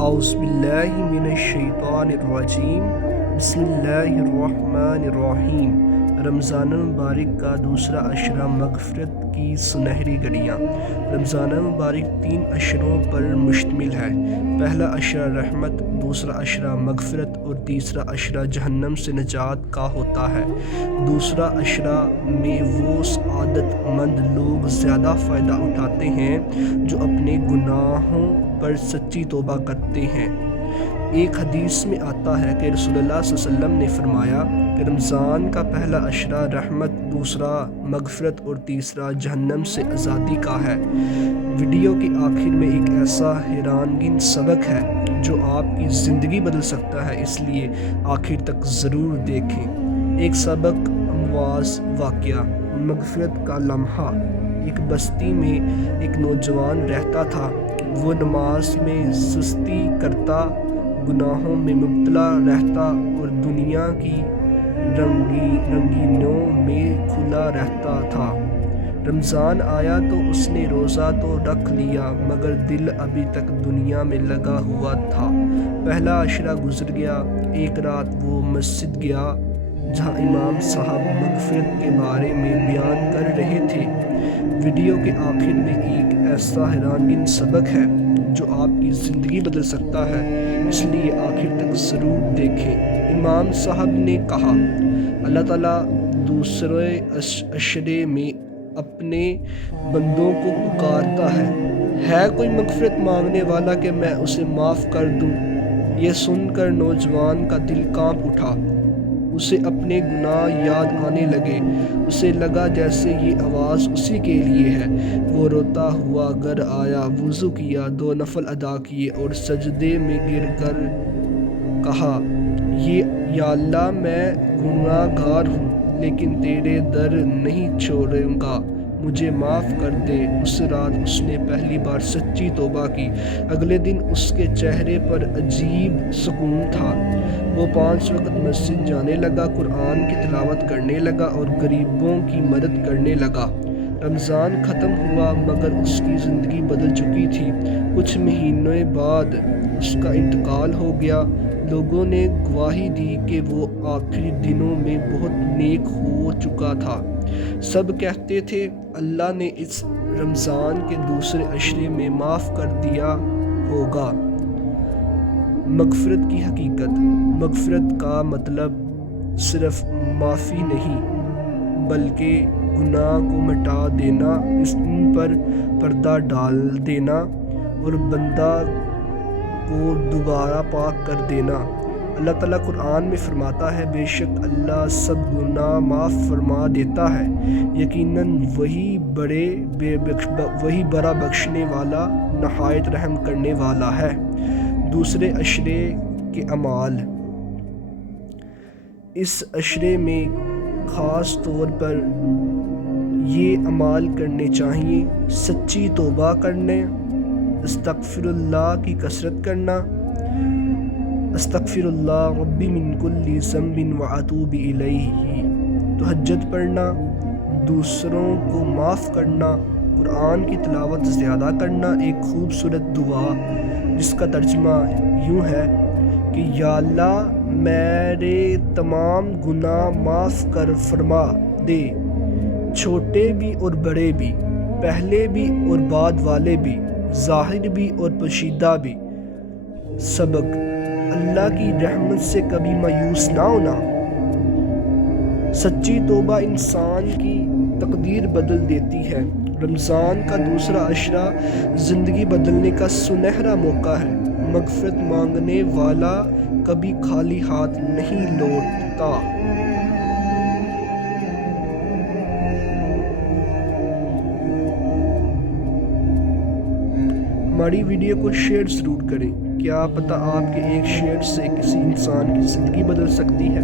اعوذ باللہ من الشیطان الرجیم بسم اللہ الرحمن الرحیم۔ رمضان المبارک کا دوسرا عشرہ مغفرت کی سنہری گھڑیاں۔ رمضان المبارک 3 عشروں پر مشتمل ہے۔ پہلا عشرہ رحمت، دوسرا عشرہ مغفرت اور تیسرا عشرہ جہنم سے نجات کا ہوتا ہے۔ دوسرا عشرہ میں وہ سعادت مند لوگ زیادہ فائدہ اٹھاتے ہیں جو اپنے گناہوں پر سچی توبہ کرتے ہیں۔ ایک حدیث میں آتا ہے کہ رسول اللہ صلی اللہ علیہ وسلم نے فرمایا کہ رمضان کا پہلا عشرہ رحمت، دوسرا مغفرت اور تیسرا جہنم سے آزادی کا ہے۔ ویڈیو کے آخر میں ایک ایسا حیرانگین سبق ہے جو آپ کی زندگی بدل سکتا ہے، اس لیے آخر تک ضرور دیکھیں۔ ایک سبق امواز واقعہ۔ مغفرت کا لمحہ۔ ایک بستی میں ایک نوجوان رہتا تھا۔ وہ نماز میں سستی کرتا، گناہوں میں مبتلا رہتا اور دنیا کی رنگینیوں میں کھلا رہتا تھا۔ رمضان آیا تو اس نے روزہ تو رکھ لیا، مگر دل ابھی تک دنیا میں لگا ہوا تھا۔ پہلا عشرہ گزر گیا۔ ایک رات وہ مسجد گیا جہاں امام صاحب مغفرت کے بارے میں بیان کر رہے تھے۔ ویڈیو کے آخر میں ایک ایسا حیرانگین سبق ہے جو آپ کی زندگی بدل سکتا ہے، اس لیے آخر تک ضرور دیکھیں۔ امام صاحب نے کہا، اللہ تعالیٰ دوسرے عشرے میں اپنے بندوں کو پکارتا ہے کوئی مغفرت مانگنے والا کہ میں اسے معاف کر دوں؟ یہ سن کر نوجوان کا دل کانپ اٹھا۔ اسے اپنے گناہ یاد آنے لگے۔ اسے لگا جیسے یہ آواز اسی کے لیے ہے۔ وہ روتا ہوا گھر آیا، وضو کیا، 2 نفل ادا کیے اور سجدے میں گر کر کہا، یا اللہ میں گناہ گار ہوں لیکن تیرے در نہیں چھوڑوں گا، مجھے معاف کر دے۔ اس رات اس نے پہلی بار سچی توبہ کی۔ اگلے دن اس کے چہرے پر عجیب سکون تھا۔ وہ 5 وقت مسجد جانے لگا، قرآن کی تلاوت کرنے لگا اور غریبوں کی مدد کرنے لگا۔ رمضان ختم ہوا مگر اس کی زندگی بدل چکی تھی۔ کچھ مہینوں بعد اس کا انتقال ہو گیا۔ لوگوں نے گواہی دی کہ وہ آخری دنوں میں بہت نیک ہو چکا تھا۔ سب کہتے تھے اللہ نے اس رمضان کے دوسرے عشرے میں معاف کر دیا ہوگا۔ مغفرت کی حقیقت۔ مغفرت کا مطلب صرف معافی نہیں بلکہ گناہ کو مٹا دینا، ان پر پردہ ڈال دینا اور بندہ کو دوبارہ پاک کر دینا۔ اللہ تعالیٰ قرآن میں فرماتا ہے، بے شک اللہ سب گناہ معاف فرما دیتا ہے، یقیناً وہی بڑا بخشنے والا، نہایت رحم کرنے والا ہے۔ دوسرے عشرے کے اعمال۔ اس عشرے میں خاص طور پر یہ اعمال کرنے چاہیے: سچی توبہ کرنے، استغفر اللہ کی کثرت کرنا، استغفر اللہ ربی من کل ذنب واتوب الیہ، تہجد پڑھنا، دوسروں کو معاف کرنا، قرآن کی تلاوت زیادہ کرنا۔ ایک خوبصورت دعا جس کا ترجمہ یوں ہے کہ یا اللہ میرے تمام گناہ معاف کر فرما دے، چھوٹے بھی اور بڑے بھی، پہلے بھی اور بعد والے بھی، ظاہر بھی اور پوشیدہ بھی۔ سبق: اللہ کی رحمت سے کبھی مایوس نہ ہونا۔ سچی توبہ انسان کی تقدیر بدل دیتی ہے۔ رمضان کا دوسرا عشرہ زندگی بدلنے کا سنہرا موقع ہے۔ مغفرت مانگنے والا کبھی خالی ہاتھ نہیں لوٹتا۔ ہماری ویڈیو کو شیئر ضرور کریں، کیا پتہ آپ کے ایک شیئر سے کسی انسان کی زندگی بدل سکتی ہے۔